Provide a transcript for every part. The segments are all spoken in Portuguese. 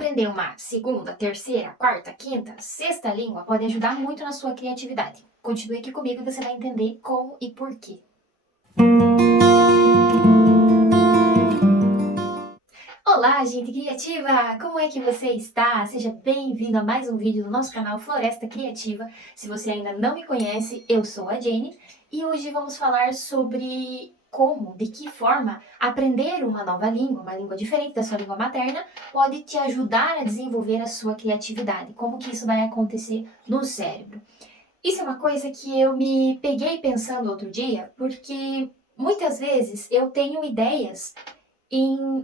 Aprender uma segunda, terceira, quarta, quinta, sexta língua pode ajudar muito na sua criatividade. Continue aqui comigo e você vai entender como e por quê. Olá, gente criativa! Como é que você está? Seja bem-vindo a mais um vídeo do nosso canal Floresta Criativa. Se você ainda não me conhece, eu sou a Jane e hoje vamos falar sobre de que forma aprender uma nova língua, uma língua diferente da sua língua materna, pode te ajudar a desenvolver a sua criatividade. Como que isso vai acontecer no cérebro? Isso é uma coisa que eu me peguei pensando outro dia, porque muitas vezes eu tenho ideias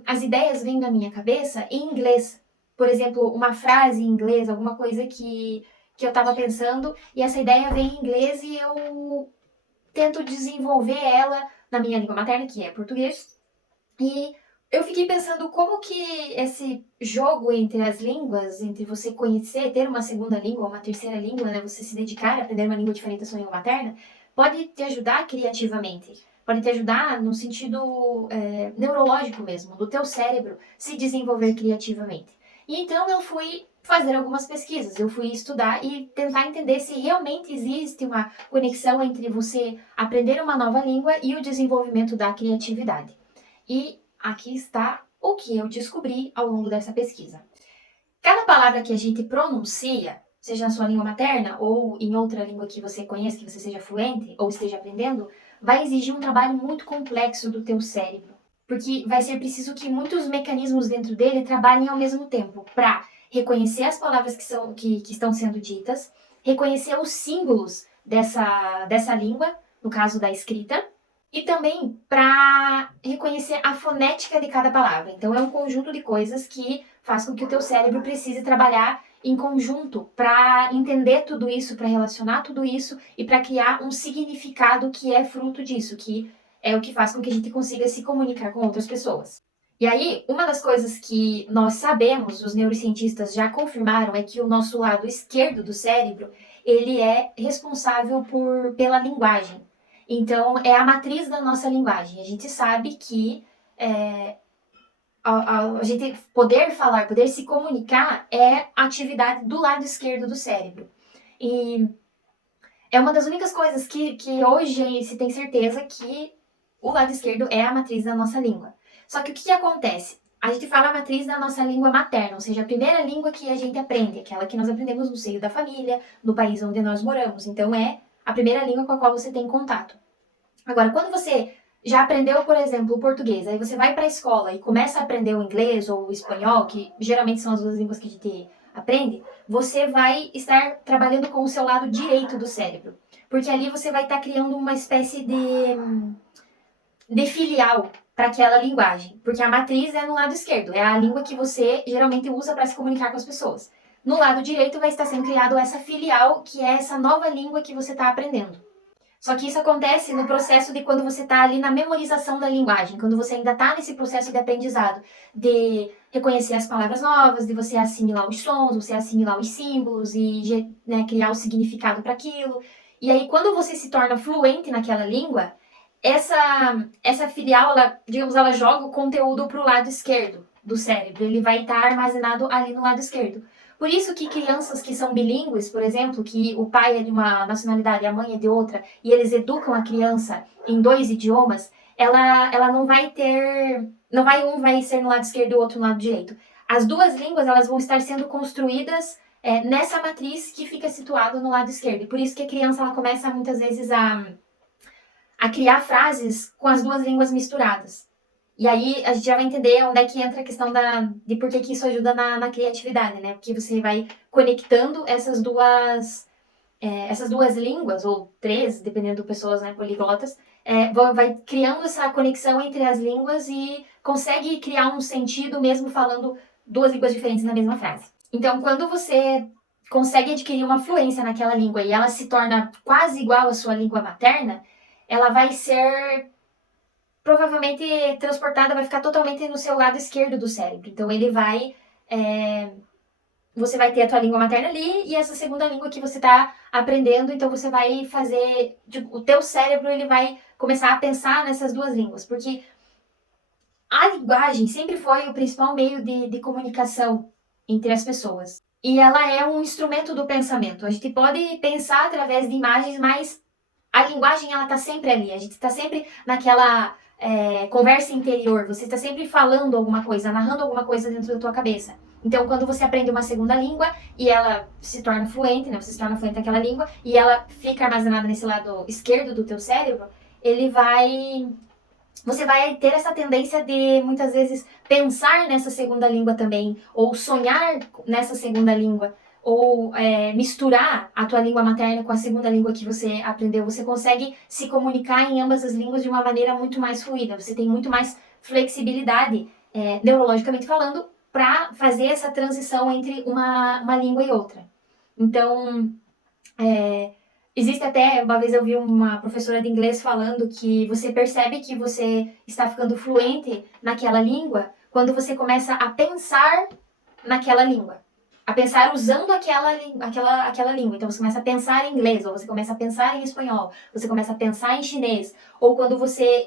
as ideias vêm na minha cabeça em inglês. Por exemplo, uma frase em inglês, alguma coisa que eu estava pensando, e essa ideia vem em inglês e eu tento desenvolver ela na minha língua materna, que é português. E eu fiquei pensando como que esse jogo entre as línguas, entre você conhecer, ter uma segunda língua, uma terceira língua, né, você se dedicar a aprender uma língua diferente da sua língua materna, pode te ajudar criativamente. Pode te ajudar no sentido neurológico mesmo, do teu cérebro se desenvolver criativamente. E então eu fui fazer algumas pesquisas, eu fui estudar e tentar entender se realmente existe uma conexão entre você aprender uma nova língua e o desenvolvimento da criatividade. E aqui está o que eu descobri ao longo dessa pesquisa. Cada palavra que a gente pronuncia, seja na sua língua materna ou em outra língua que você conheça, que você seja fluente ou esteja aprendendo, vai exigir um trabalho muito complexo do teu cérebro. Porque vai ser preciso que muitos mecanismos dentro dele trabalhem ao mesmo tempo para reconhecer as palavras que estão sendo ditas, reconhecer os símbolos dessa língua, no caso da escrita, e também para reconhecer a fonética de cada palavra. Então é um conjunto de coisas que faz com que o teu cérebro precise trabalhar em conjunto para entender tudo isso, para relacionar tudo isso e para criar um significado que é fruto disso, que é o que faz com que a gente consiga se comunicar com outras pessoas. E aí, uma das coisas que nós sabemos, os neurocientistas já confirmaram, é que o nosso lado esquerdo do cérebro, ele é responsável pela linguagem. Então, é a matriz da nossa linguagem. A gente sabe que a gente poder falar, poder se comunicar é a atividade do lado esquerdo do cérebro. E é uma das únicas coisas que hoje se tem certeza que o lado esquerdo é a matriz da nossa língua. Só que o que acontece? A gente fala a matriz da nossa língua materna, ou seja, a primeira língua que a gente aprende, aquela que nós aprendemos no seio da família, no país onde nós moramos. Então, é a primeira língua com a qual você tem contato. Agora, quando você já aprendeu, por exemplo, o português, aí você vai para a escola e começa a aprender o inglês ou o espanhol, que geralmente são as duas línguas que a gente aprende, você vai estar trabalhando com o seu lado direito do cérebro. Porque ali você vai estar criando uma espécie de filial para aquela linguagem. Porque a matriz é no lado esquerdo, é a língua que você geralmente usa para se comunicar com as pessoas. No lado direito vai estar sendo criado essa filial, que é essa nova língua que você está aprendendo. Só que isso acontece no processo de quando você está ali na memorização da linguagem, quando você ainda está nesse processo de aprendizado, de reconhecer as palavras novas, de você assimilar os sons, você assimilar os símbolos e criar o significado para aquilo. E aí, quando você se torna fluente naquela língua, essa filial, ela joga o conteúdo para o lado esquerdo do cérebro. Ele vai estar armazenado ali no lado esquerdo. Por isso que crianças que são bilíngues, por exemplo, que o pai é de uma nacionalidade e a mãe é de outra, e eles educam a criança em dois idiomas, ela não vai ter... um vai ser no lado esquerdo e o outro no lado direito. As duas línguas, elas vão estar sendo construídas nessa matriz que fica situada no lado esquerdo. E por isso que a criança, ela começa muitas vezes a criar frases com as duas línguas misturadas. E aí a gente já vai entender onde é que entra a questão de por que isso ajuda na criatividade, né? Porque você vai conectando essas duas línguas, ou três, dependendo de pessoas, né, poliglotas, vai criando essa conexão entre as línguas e consegue criar um sentido mesmo falando duas línguas diferentes na mesma frase. Então, quando você consegue adquirir uma fluência naquela língua e ela se torna quase igual à sua língua materna, ela vai ser provavelmente transportada, vai ficar totalmente no seu lado esquerdo do cérebro. Então ele vai... você vai ter a tua língua materna ali e essa segunda língua que você está aprendendo, então você vai fazer... Tipo, o teu cérebro, ele vai começar a pensar nessas duas línguas, porque a linguagem sempre foi o principal meio de comunicação entre as pessoas. E ela é um instrumento do pensamento. A gente pode pensar através de imagens, mas a linguagem, ela tá sempre ali. A gente tá sempre naquela conversa interior. Você está sempre falando alguma coisa, narrando alguma coisa dentro da tua cabeça. Então, quando você aprende uma segunda língua e ela se torna fluente, né? Você se torna fluente naquela língua e ela fica armazenada nesse lado esquerdo do teu cérebro, você vai ter essa tendência de, muitas vezes, pensar nessa segunda língua também, ou sonhar nessa segunda língua, ou misturar a tua língua materna com a segunda língua que você aprendeu. Você consegue se comunicar em ambas as línguas de uma maneira muito mais fluida. Você tem muito mais flexibilidade, neurologicamente falando, para fazer essa transição entre uma língua e outra. Então, existe até, uma vez eu vi uma professora de inglês falando que você percebe que você está ficando fluente naquela língua quando você começa a pensar naquela língua. A pensar usando aquela língua. Então você começa a pensar em inglês, ou você começa a pensar em espanhol, você começa a pensar em chinês. Ou quando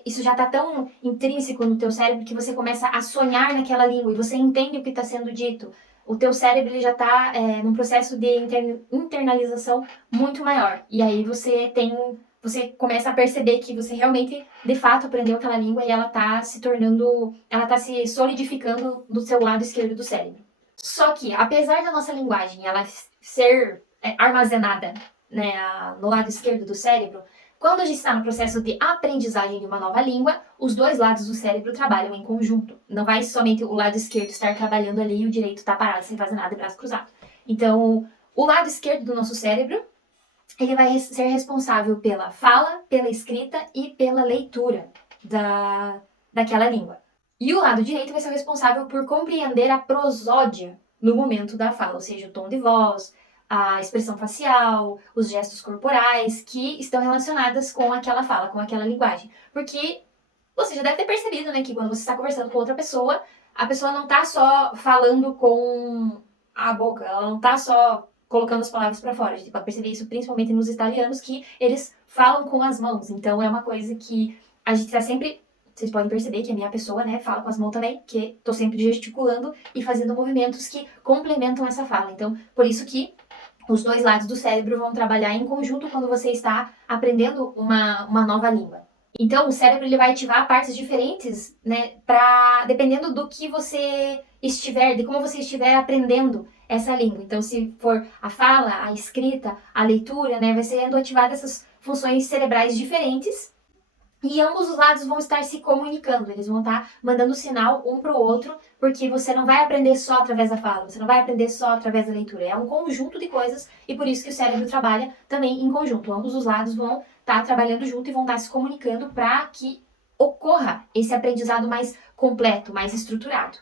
isso já está tão intrínseco no teu cérebro que você começa a sonhar naquela língua e você entende o que está sendo dito. O teu cérebro ele já está num processo de internalização muito maior. E aí você começa a perceber que você realmente, de fato, aprendeu aquela língua e ela está se solidificando do seu lado esquerdo do cérebro. Só que, apesar da nossa linguagem ela ser armazenada, né, no lado esquerdo do cérebro, quando a gente está no processo de aprendizagem de uma nova língua, os dois lados do cérebro trabalham em conjunto. Não vai somente o lado esquerdo estar trabalhando ali e o direito estar parado sem fazer nada de braço cruzado. Então, o lado esquerdo do nosso cérebro, ele vai ser responsável pela fala, pela escrita e pela leitura daquela língua. E o lado direito vai ser o responsável por compreender a prosódia no momento da fala, ou seja, o tom de voz, a expressão facial, os gestos corporais que estão relacionadas com aquela fala, com aquela linguagem. Porque você já deve ter percebido, né, que quando você está conversando com outra pessoa, a pessoa não está só falando com a boca, ela não está só colocando as palavras para fora. A gente pode perceber isso principalmente nos italianos, que eles falam com as mãos. Então é uma coisa que a gente está sempre... Vocês podem perceber que a minha pessoa, né, fala com as mãos também, que tô sempre gesticulando e fazendo movimentos que complementam essa fala. Então, por isso que os dois lados do cérebro vão trabalhar em conjunto quando você está aprendendo uma nova língua. Então, o cérebro ele vai ativar partes diferentes, né, dependendo do que você estiver, de como você estiver aprendendo essa língua. Então, se for a fala, a escrita, a leitura, né, vai sendo ativadas essas funções cerebrais diferentes. E ambos os lados vão estar se comunicando, eles vão estar mandando sinal um para o outro, porque você não vai aprender só através da fala, você não vai aprender só através da leitura. É um conjunto de coisas e por isso que o cérebro trabalha também em conjunto. Ambos os lados vão estar trabalhando junto e vão estar se comunicando para que ocorra esse aprendizado mais completo, mais estruturado.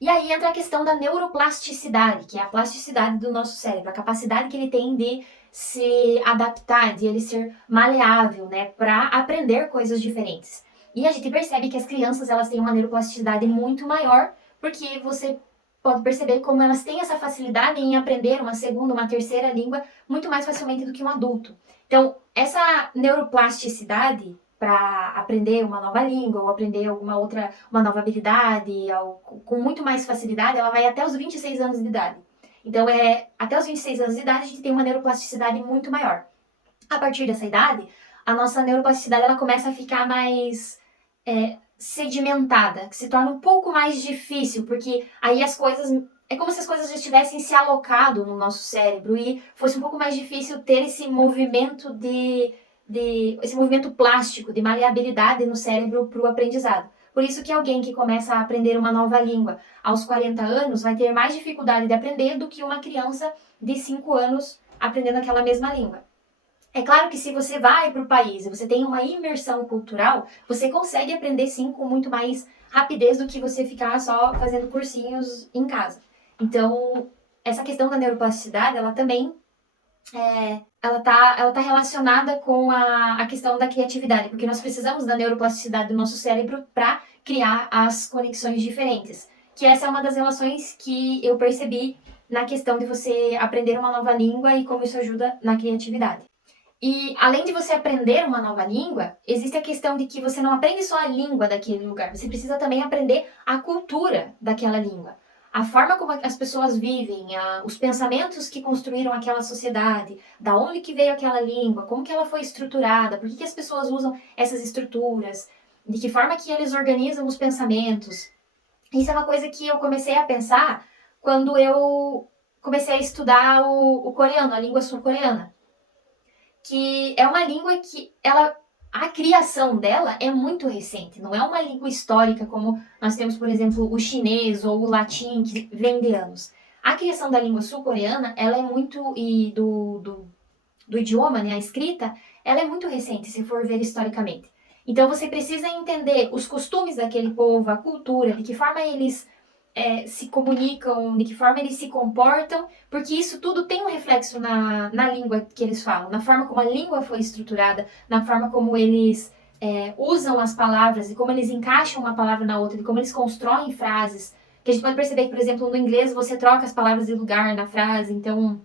E aí entra a questão da neuroplasticidade, que é a plasticidade do nosso cérebro, a capacidade que ele tem de se adaptar, de ele ser maleável, né, para aprender coisas diferentes. E a gente percebe que as crianças, elas têm uma neuroplasticidade muito maior, porque você pode perceber como elas têm essa facilidade em aprender uma segunda, uma terceira língua muito mais facilmente do que um adulto. Então, essa neuroplasticidade para aprender uma nova língua ou aprender uma nova habilidade com muito mais facilidade, ela vai até os 26 anos de idade. Então, até os 26 anos de idade, a gente tem uma neuroplasticidade muito maior. A partir dessa idade, a nossa neuroplasticidade ela começa a ficar mais sedimentada, que se torna um pouco mais difícil, porque aí as coisas... É como se as coisas já tivessem se alocado no nosso cérebro e fosse um pouco mais difícil ter esse movimento esse movimento plástico, de maleabilidade no cérebro para o aprendizado. Por isso que alguém que começa a aprender uma nova língua aos 40 anos vai ter mais dificuldade de aprender do que uma criança de 5 anos aprendendo aquela mesma língua. É claro que se você vai para o país e você tem uma imersão cultural, você consegue aprender sim com muito mais rapidez do que você ficar só fazendo cursinhos em casa. Então, essa questão da neuroplasticidade, ela também ela tá relacionada com a questão da criatividade, porque nós precisamos da neuroplasticidade do nosso cérebro para criar as conexões diferentes. Que essa é uma das relações que eu percebi na questão de você aprender uma nova língua e como isso ajuda na criatividade. E além de você aprender uma nova língua, existe a questão de que você não aprende só a língua daquele lugar, você precisa também aprender a cultura daquela língua. a forma como as pessoas vivem, os pensamentos que construíram aquela sociedade, da onde que veio aquela língua, como que ela foi estruturada, por que as pessoas usam essas estruturas, de que forma que eles organizam os pensamentos. Isso é uma coisa que eu comecei a pensar quando eu comecei a estudar o coreano, a língua sul-coreana, que é uma língua que a criação dela é muito recente, não é uma língua histórica como nós temos, por exemplo, o chinês ou o latim, que vem de anos. A criação da língua sul-coreana, ela é muito, e do idioma, né, a escrita, ela é muito recente, se for ver historicamente. Então você precisa entender os costumes daquele povo, a cultura, de que forma eles se comunicam, de que forma eles se comportam, porque isso tudo tem um reflexo na língua que eles falam, na forma como a língua foi estruturada, na forma como eles usam as palavras e como eles encaixam uma palavra na outra, de como eles constroem frases. Que a gente pode perceber que, por exemplo, no inglês você troca as palavras de lugar na frase, então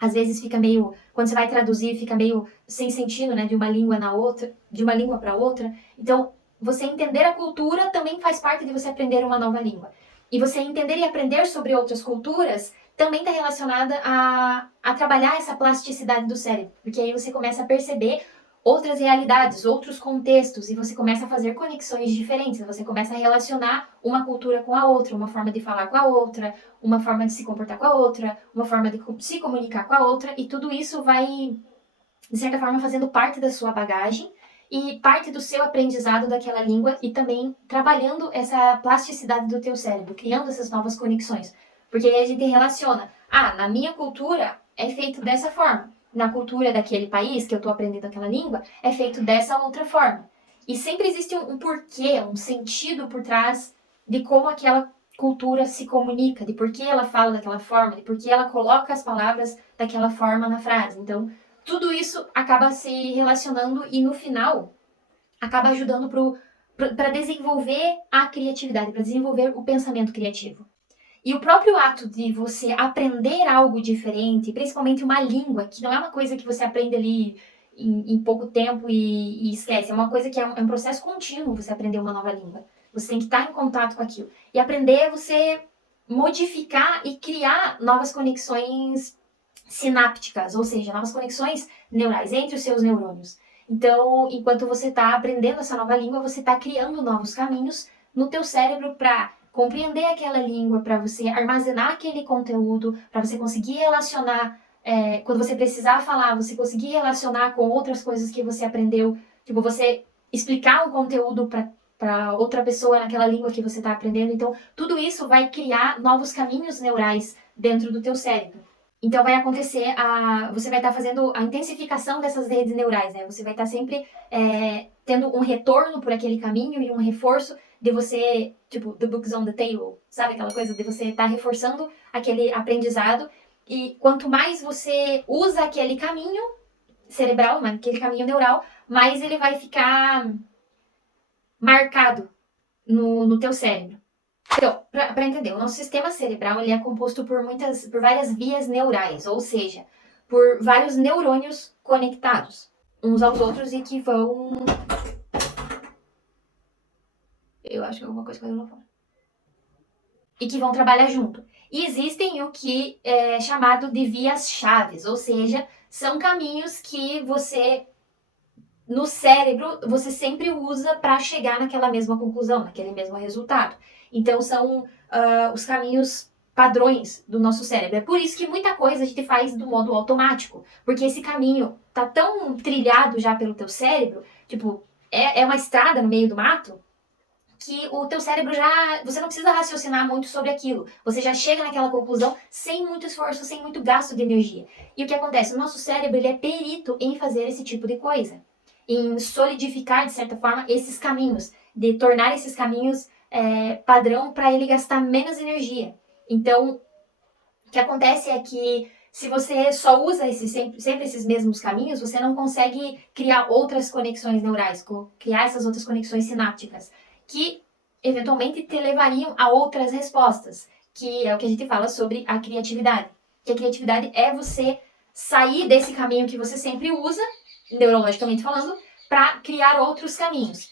às vezes fica meio, quando você vai traduzir, fica meio sem sentido, né, de uma língua na outra, de uma língua para outra. Então, você entender a cultura também faz parte de você aprender uma nova língua. E você entender e aprender sobre outras culturas também está relacionada a trabalhar essa plasticidade do cérebro, porque aí você começa a perceber outras realidades, outros contextos, e você começa a fazer conexões diferentes, você começa a relacionar uma cultura com a outra, uma forma de falar com a outra, uma forma de se comportar com a outra, uma forma de se comunicar com a outra, e tudo isso vai, de certa forma, fazendo parte da sua bagagem e parte do seu aprendizado daquela língua e também trabalhando essa plasticidade do teu cérebro, criando essas novas conexões. Porque aí a gente relaciona, na minha cultura é feito dessa forma, na cultura daquele país que eu estou aprendendo aquela língua é feito dessa outra forma. E sempre existe um porquê, um sentido por trás de como aquela cultura se comunica, de por que ela fala daquela forma, de por que ela coloca as palavras daquela forma na frase. Então, tudo isso acaba se relacionando e no final acaba ajudando para desenvolver a criatividade, para desenvolver o pensamento criativo. E o próprio ato de você aprender algo diferente, principalmente uma língua, que não é uma coisa que você aprende ali em pouco tempo e esquece, é uma coisa que é um processo contínuo você aprender uma nova língua. Você tem que estar em contato com aquilo. E aprender é você modificar e criar novas conexões sinápticas, ou seja, novas conexões neurais entre os seus neurônios. Então, enquanto você está aprendendo essa nova língua, você está criando novos caminhos no teu cérebro para compreender aquela língua, para você armazenar aquele conteúdo, para você conseguir relacionar, quando você precisar falar, você conseguir relacionar com outras coisas que você aprendeu, tipo, você explicar um conteúdo para outra pessoa naquela língua que você está aprendendo. Então, tudo isso vai criar novos caminhos neurais dentro do teu cérebro. Então vai acontecer, você vai estar fazendo a intensificação dessas redes neurais, né? Você vai estar sempre tendo um retorno por aquele caminho e um reforço de você, tipo, the book's on the table, sabe aquela coisa de você estar reforçando aquele aprendizado. E quanto mais você usa aquele caminho cerebral, né, aquele caminho neural, mais ele vai ficar marcado no teu cérebro. Então, para entender, o nosso sistema cerebral ele é composto por várias vias neurais, ou seja, por vários neurônios conectados uns aos outros e que vão... Eu acho que é alguma coisa que eu não falo. E que vão trabalhar junto. E existem o que é chamado de vias chaves, ou seja, são caminhos que você, no cérebro, você sempre usa para chegar naquela mesma conclusão, naquele mesmo resultado. Então, são os caminhos padrões do nosso cérebro. É por isso que muita coisa a gente faz do modo automático, porque esse caminho tá tão trilhado já pelo teu cérebro, tipo, é uma estrada no meio do mato, que o teu cérebro você não precisa raciocinar muito sobre aquilo. Você já chega naquela conclusão sem muito esforço, sem muito gasto de energia. E o que acontece? O nosso cérebro ele é perito em fazer esse tipo de coisa, em solidificar, de certa forma, esses caminhos, de tornar esses caminhos padrão para ele gastar menos energia. Então, o que acontece é que se você só usa sempre esses mesmos caminhos, você não consegue criar outras conexões neurais, criar essas outras conexões sinápticas, que eventualmente te levariam a outras respostas, que é o que a gente fala sobre a criatividade. Que a criatividade é você sair desse caminho que você sempre usa, neurologicamente falando, para criar outros caminhos.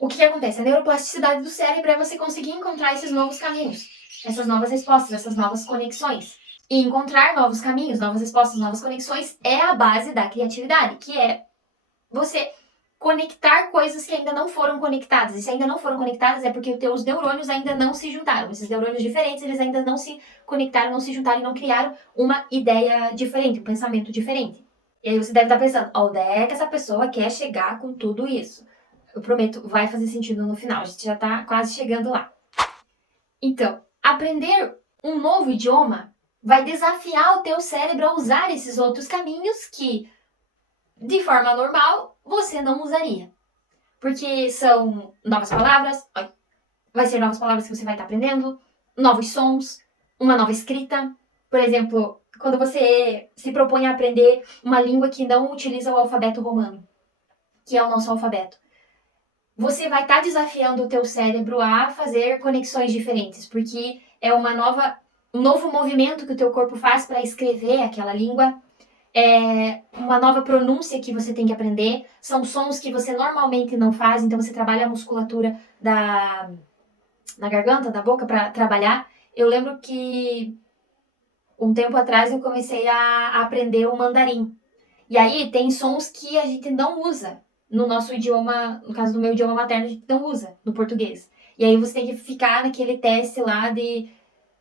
O que acontece? A neuroplasticidade do cérebro é você conseguir encontrar esses novos caminhos. essas novas respostas, essas novas conexões. E encontrar novos caminhos, novas respostas, novas conexões é a base da criatividade, que é você conectar coisas que ainda não foram conectadas. E se ainda não foram conectadas é porque os teus neurônios ainda não se juntaram. Esses neurônios diferentes, eles ainda não se conectaram, não se juntaram e não criaram uma ideia diferente, um pensamento diferente. E aí você deve estar pensando, onde é que essa pessoa quer chegar com tudo isso? Eu prometo, vai fazer sentido no final. A gente já está quase chegando lá. Então, aprender um novo idioma vai desafiar o teu cérebro a usar esses outros caminhos que, de forma normal, você não usaria. Porque são novas palavras, vai ser novas palavras que você vai estar aprendendo, novos sons, uma nova escrita. Por exemplo, quando você se propõe a aprender uma língua que não utiliza o alfabeto romano, que é o nosso alfabeto, você vai estar desafiando o teu cérebro a fazer conexões diferentes, porque é um novo movimento que o teu corpo faz para escrever aquela língua, é uma nova pronúncia que você tem que aprender, são sons que você normalmente não faz, então você trabalha a musculatura na garganta, da boca para trabalhar. Eu lembro que um tempo atrás eu comecei a aprender o mandarim. E aí tem sons que a gente não usa no nosso idioma, no caso do meu idioma materno, a gente não usa no português. E aí você tem que ficar naquele teste lá de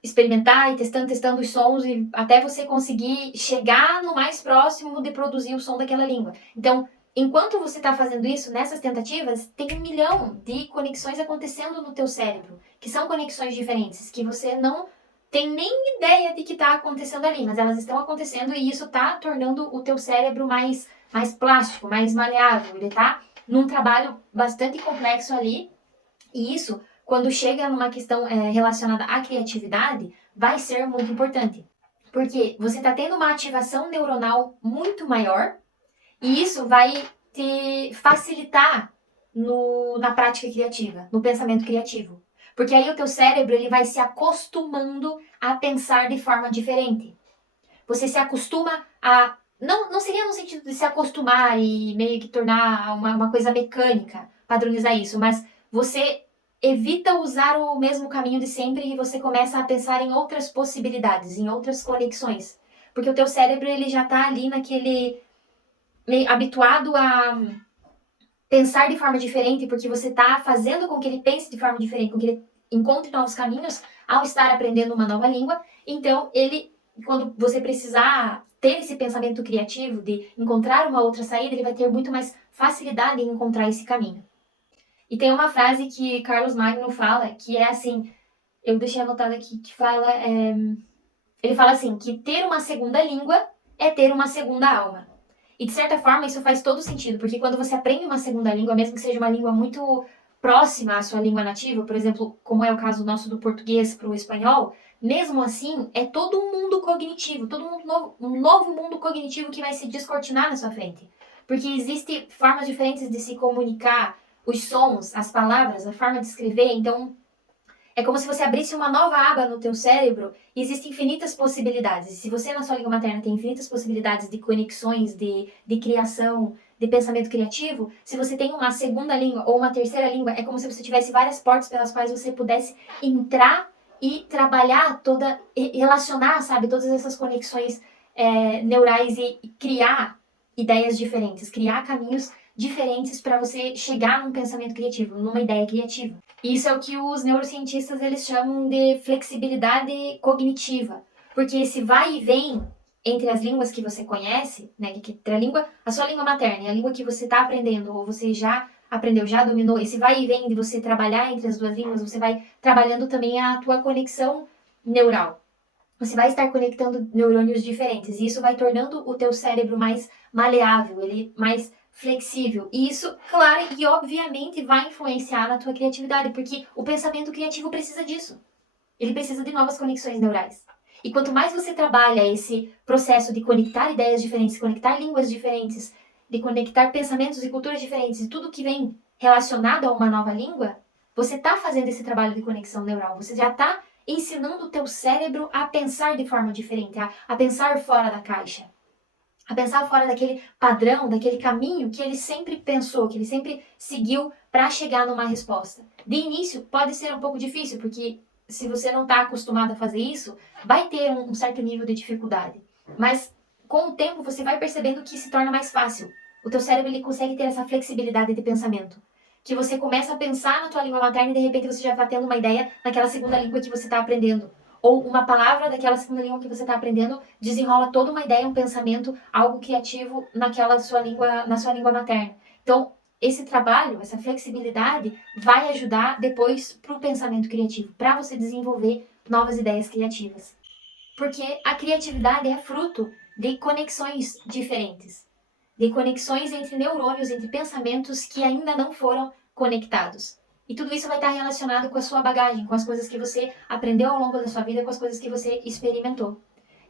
experimentar e testando os sons e até você conseguir chegar no mais próximo de produzir o som daquela língua. Então, enquanto você está fazendo isso, nessas tentativas, tem 1 milhão de conexões acontecendo no teu cérebro, que são conexões diferentes, que você não tem nem ideia de que está acontecendo ali, mas elas estão acontecendo e isso está tornando o teu cérebro mais plástico, mais maleável. Ele está num trabalho bastante complexo ali e isso, quando chega numa questão relacionada à criatividade, vai ser muito importante. Porque você está tendo uma ativação neuronal muito maior e isso vai te facilitar na prática criativa, no pensamento criativo. Porque aí o teu cérebro ele vai se acostumando a pensar de forma diferente. Você se acostuma a... Não seria no sentido de se acostumar e meio que tornar uma coisa mecânica, padronizar isso, mas você evita usar o mesmo caminho de sempre e você começa a pensar em outras possibilidades, em outras conexões. Porque o teu cérebro ele já está ali naquele... meio habituado a pensar de forma diferente, porque você está fazendo com que ele pense de forma diferente, com que ele encontre novos caminhos ao estar aprendendo uma nova língua. Então, ele, quando você precisar ter esse pensamento criativo de encontrar uma outra saída, ele vai ter muito mais facilidade em encontrar esse caminho. E tem uma frase que Carlos Magno fala, que é assim, eu deixei anotado aqui, que fala, ele fala assim, que ter uma segunda língua é ter uma segunda alma. E de certa forma isso faz todo sentido, porque quando você aprende uma segunda língua, mesmo que seja uma língua muito próxima à sua língua nativa, por exemplo, como é o caso nosso do português para o espanhol, mesmo assim é todo um mundo cognitivo, todo um novo mundo cognitivo que vai se descortinar na sua frente. Porque existem formas diferentes de se comunicar, os sons, as palavras, a forma de escrever, então é como se você abrisse uma nova aba no teu cérebro e existem infinitas possibilidades. E se você na sua língua materna tem infinitas possibilidades de conexões, de criação, de pensamento criativo, se você tem uma segunda língua ou uma terceira língua, é como se você tivesse várias portas pelas quais você pudesse entrar e trabalhar relacionar, sabe, todas essas conexões neurais e criar ideias diferentes, criar caminhos diferentes para você chegar num pensamento criativo, numa ideia criativa. Isso é o que os neurocientistas eles chamam de flexibilidade cognitiva, porque esse vai e vem entre as línguas que você conhece, né, entre a sua língua materna e a língua que você está aprendendo ou você já aprendeu, já dominou, esse vai e vem de você trabalhar entre as duas línguas, você vai trabalhando também a tua conexão neural. Você vai estar conectando neurônios diferentes e isso vai tornando o teu cérebro mais maleável, ele mais flexível. E isso, claro e obviamente, vai influenciar na tua criatividade, porque o pensamento criativo precisa disso. Ele precisa de novas conexões neurais. E quanto mais você trabalha esse processo de conectar ideias diferentes, conectar línguas diferentes, de conectar pensamentos e culturas diferentes e tudo que vem relacionado a uma nova língua, você está fazendo esse trabalho de conexão neural. Você já está ensinando o teu cérebro a pensar de forma diferente, a pensar fora da caixa. A pensar fora daquele padrão, daquele caminho que ele sempre pensou, que ele sempre seguiu para chegar numa resposta. De início, pode ser um pouco difícil, porque se você não está acostumado a fazer isso, vai ter um certo nível de dificuldade. Mas com o tempo você vai percebendo que se torna mais fácil. O teu cérebro ele consegue ter essa flexibilidade de pensamento. Que você começa a pensar na tua língua materna e de repente você já está tendo uma ideia naquela segunda língua que você está aprendendo. Ou uma palavra daquela segunda língua que você está aprendendo desenrola toda uma ideia, um pensamento, algo criativo naquela sua língua, na sua língua materna. Então, esse trabalho, essa flexibilidade, vai ajudar depois para o pensamento criativo, para você desenvolver novas ideias criativas. Porque a criatividade é fruto de conexões diferentes, de conexões entre neurônios, entre pensamentos que ainda não foram conectados. E tudo isso vai estar relacionado com a sua bagagem, com as coisas que você aprendeu ao longo da sua vida, com as coisas que você experimentou.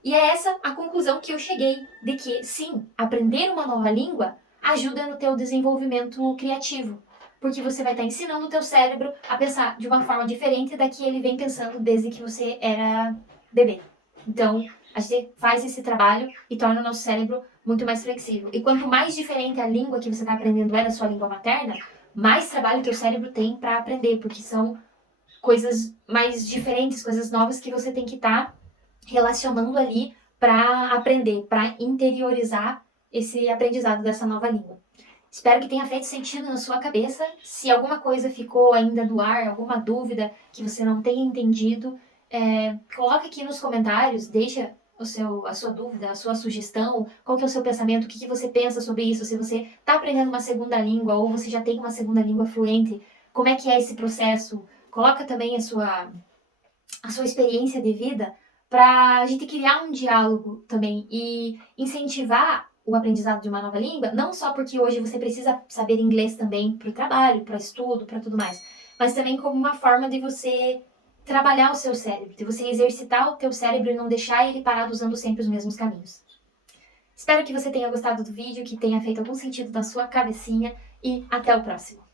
E é essa a conclusão que eu cheguei, de que sim, aprender uma nova língua ajuda no teu desenvolvimento criativo, porque você vai estar ensinando o teu cérebro a pensar de uma forma diferente da que ele vem pensando desde que você era bebê. Então, a gente faz esse trabalho e torna o nosso cérebro muito mais flexível. E quanto mais diferente a língua que você está aprendendo é da sua língua materna, mais trabalho o teu cérebro tem para aprender, porque são coisas mais diferentes, coisas novas que você tem que estar relacionando ali para aprender, para interiorizar esse aprendizado dessa nova língua. Espero que tenha feito sentido na sua cabeça. Se alguma coisa ficou ainda no ar, alguma dúvida que você não tenha entendido, coloque aqui nos comentários, deixa a sua dúvida, a sua sugestão, qual que é o seu pensamento, o que, que você pensa sobre isso, se você está aprendendo uma segunda língua ou você já tem uma segunda língua fluente, como é que é esse processo? Coloca também a sua experiência de vida para a gente criar um diálogo também e incentivar o aprendizado de uma nova língua, não só porque hoje você precisa saber inglês também para o trabalho, para estudo, para tudo mais, mas também como uma forma de você trabalhar o seu cérebro, de você exercitar o teu cérebro e não deixar ele parado usando sempre os mesmos caminhos. Espero que você tenha gostado do vídeo, que tenha feito algum sentido na sua cabecinha e até o próximo.